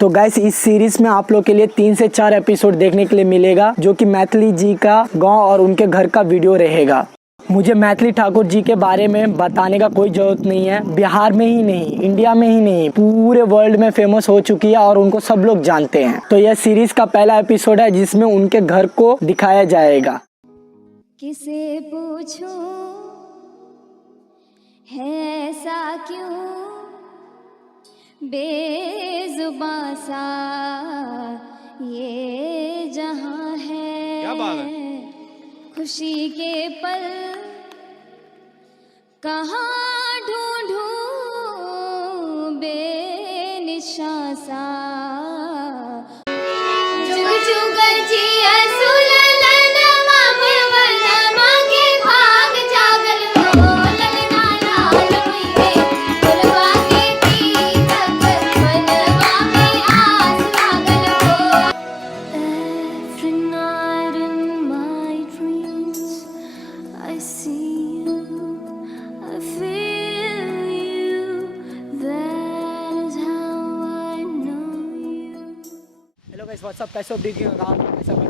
तो गाइस इस सीरीज में आप लोग के लिए 3 से 4 एपिसोड देखने के लिए मिलेगा, जो कि मैथिली जी का गांव और उनके घर का वीडियो रहेगा। मुझे मैथिली ठाकुर जी के बारे में बताने का कोई जरूरत नहीं है। बिहार में ही नहीं, इंडिया में ही नहीं, पूरे वर्ल्ड में फेमस हो चुकी है और उनको सब लोग जानते हैं। तो यह सीरीज का पहला एपिसोड है जिसमें उनके घर को दिखाया जाएगा। किसे पूछूं है ऐसा क्यों बेजुबां सा ये जहां है, क्या बात है? खुशी के पल कहाँ ढूंढूं बेनिशां सा, जुग जुग जिया सुललन मामे वनमा के भाग जागल हो, लगना लाल हुई गुलवा के दीपक बनवा में आस लागल हो। Every night in my dreams I see you, I feel you, that is how I know you। Hello guys, what's up, कैसे हो? कैसा मैं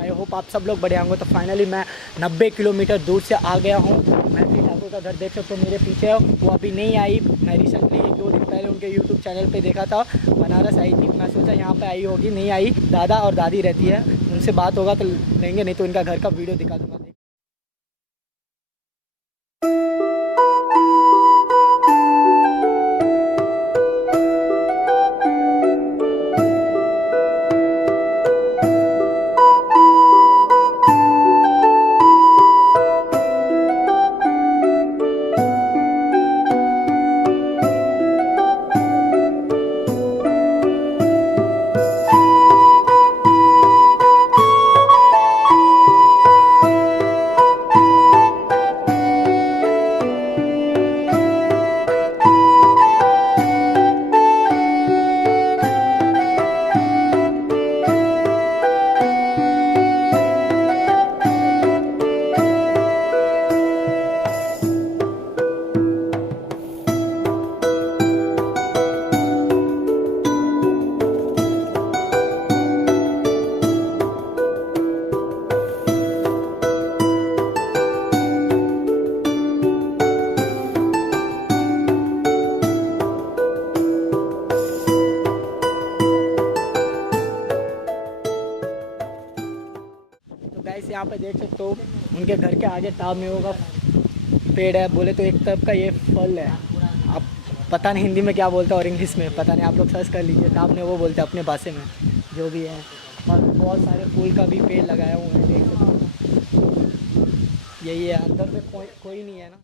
आई होप आप सब लोग बढ़िया होंगे। तो फाइनली मैं 90 किलोमीटर दूर से आ गया हूँ। मैथिली ठाकुर का घर देख सकते हो मेरे पीछे, वो अभी नहीं आई। मैं रिसेंटली 1-2 दिन पहले उनके यूट्यूब चैनल पे देखा था, बनारस आई थी। मैं सोचा यहाँ पे आई होगी, नहीं आई। दादा और दादी रहती है, उनसे बात होगा तो लेंगे, नहीं तो इनका घर का वीडियो दिखा दूँगा। गाइस यहाँ पे देख सकते हो उनके घर के आगे ताब मेवों का पेड़ है। बोले तो एक तरफ का ये फल है, आप पता नहीं हिंदी में क्या बोलते हैं और इंग्लिश में पता नहीं, आप लोग सर्च कर लीजिए। ताब मेवो बोलते हैं अपने भाषा में, जो भी है। और बहुत सारे फूल का भी पेड़ लगाया हुआ है, देख सकते हो। यही है, अंदर में कोई नहीं है ना।